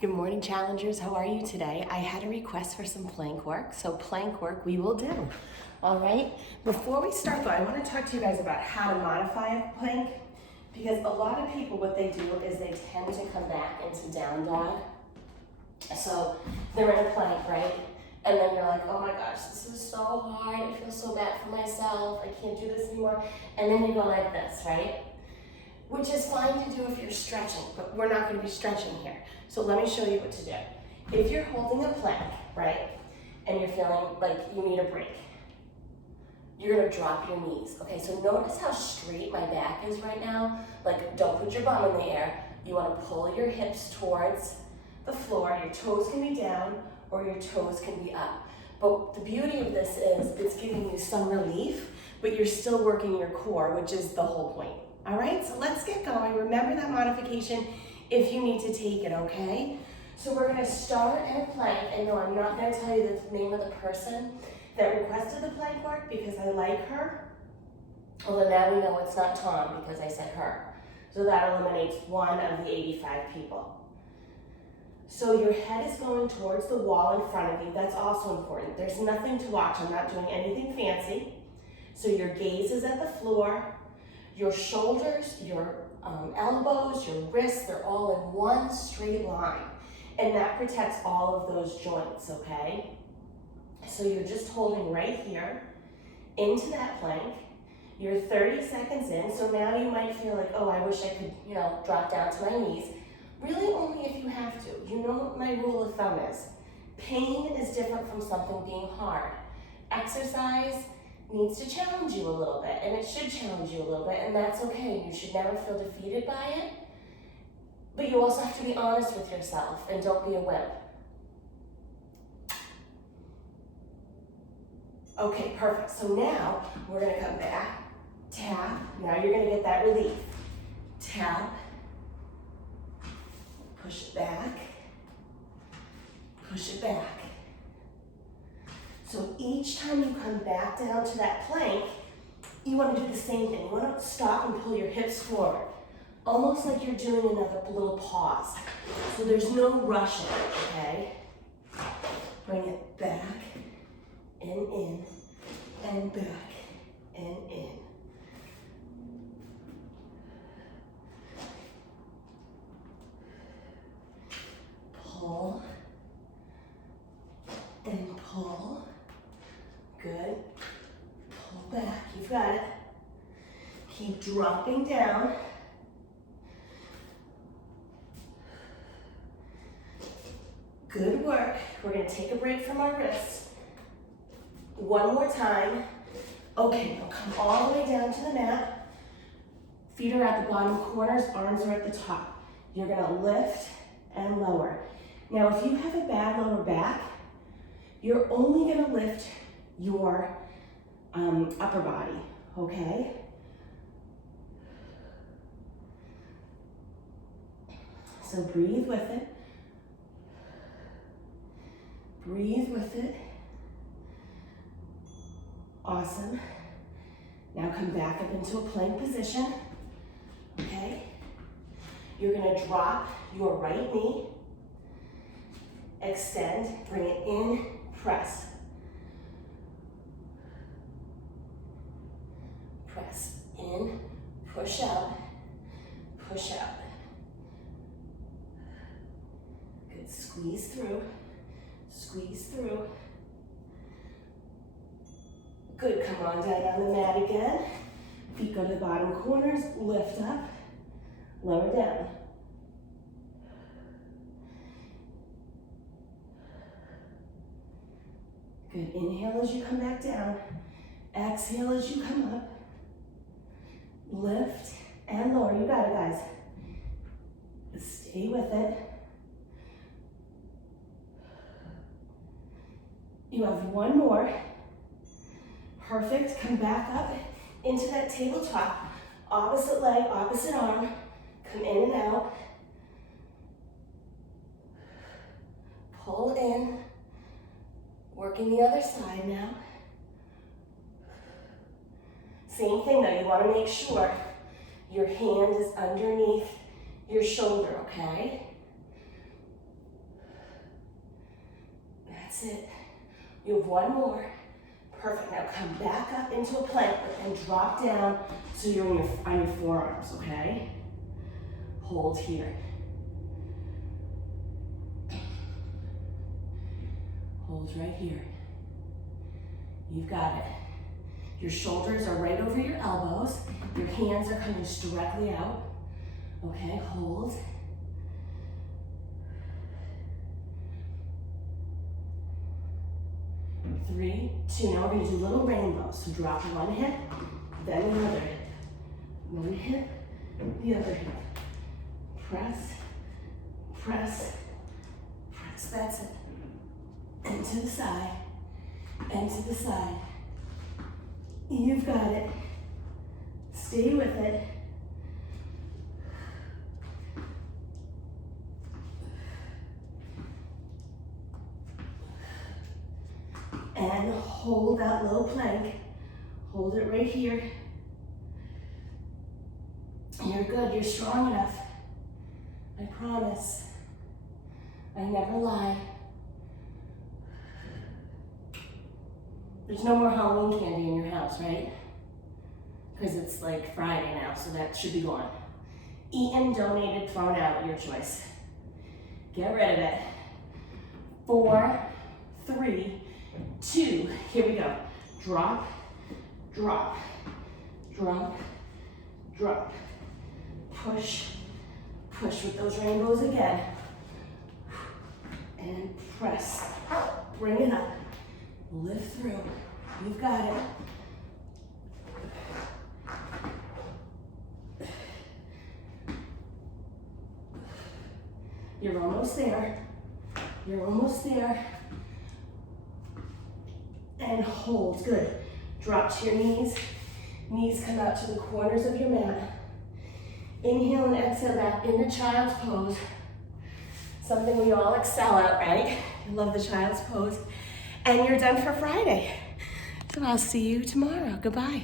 Good morning, challengers. How are you today? I had a request for some plank work, so plank work we will do. All right? Before we start though, I want to talk to you guys about how to modify a plank, because a lot of people, what they do is they tend to come back into down dog. So they're in a plank, right? And then you're like, oh my gosh, this is so hard. I feel so bad for myself. I can't do this anymore. And then you go like this, right? Which is fine to do if you're stretching, but we're not going to be stretching here. So let me show you what to do. If you're holding a plank, right, and you're feeling like you need a break, you're going to drop your knees. Okay, so notice how straight my back is right now. Like, don't put your bum in the air. You want to pull your hips towards the floor. Your toes can be down or your toes can be up. But the beauty of this is it's giving you some relief, but you're still working your core, which is the whole point. All right, so let's get going. Remember that modification if you need to take it, okay? So we're gonna start in a plank, and no, I'm not gonna tell you the name of the person that requested the plank work because I like her. Although now we know it's not Tom because I said her. So that eliminates one of the 85 people. So your head is going towards the wall in front of you. That's also important. There's nothing to watch. I'm not doing anything fancy. So your gaze is at the floor. Your shoulders, your elbows, your wrists, they're all in one straight line. And that protects all of those joints, okay? So you're just holding right here into that plank. You're 30 seconds in, so now you might feel like, oh, I wish I could, drop down to my knees. Really only if you have to. You know what my rule of thumb is. Pain is different from something being hard. Exercise needs to challenge you a little bit, and it should challenge you a little bit, and that's okay. You should never feel defeated by it, but you also have to be honest with yourself, and don't be a wimp. Okay, perfect. So now we're gonna come back, tap. Now you're gonna get that relief. Tap, push it back, push it back. So each time you come back down to that plank, you want to do the same thing. You want to stop and pull your hips forward, almost like you're doing another little pause. So there's no rushing, okay? Bring it back and in, and back and in. Pull and pull. Good. Pull back. You've got it. Keep dropping down. Good work. We're going to take a break from our wrists. One more time. Okay, now come all the way down to the mat. Feet are at the bottom corners, arms are at the top. You're going to lift and lower. Now, if you have a bad lower back, you're only going to lift your upper body, okay? So breathe with it. Breathe with it. Awesome. Now come back up into a plank position, okay? You're gonna drop your right knee, extend, bring it in, press. Press in, push out, push out. Good, squeeze through, squeeze through. Good, come on down on the mat again. Feet go to the bottom corners, lift up, lower down. Good, inhale as you come back down. Exhale as you come up. Lift and lower. You got it, guys. Stay with it. You have one more. Perfect. Come back up into that tabletop. Opposite leg, opposite arm. Come in and out. Pull in. Working the other side now. Same thing though, you want to make sure your hand is underneath your shoulder, okay? That's it. You have one more. Perfect. Now come back up into a plank, but then drop down so you're on your forearms, okay? Hold here. Hold right here. You've got it. Your shoulders are right over your elbows. Your hands are coming directly out. Okay, hold. Three, two. Now we're going to do little rainbows. So drop one hip, then the other hip. One hip, the other hip. Press, press, press. That's it. And to the side, and to the side. You've got it. Stay with it. And hold that low plank. Hold it right here. You're good, you're strong enough. I promise. I never lie. There's no more Halloween candy in your house, right? Because it's like Friday now, so that should be gone. Eaten, donated, thrown out, your choice. Get rid of it. 4, 3, 2, here we go. Drop, drop, drop, drop. Push, push with those rainbows again. And press, bring it up. Lift through. You've got it. You're almost there. You're almost there. And hold. Good. Drop to your knees. Knees come out to the corners of your mat. Inhale and exhale back into child's pose. Something we all excel at, right? I love the child's pose. And you're done for Friday. So I'll see you tomorrow. Goodbye.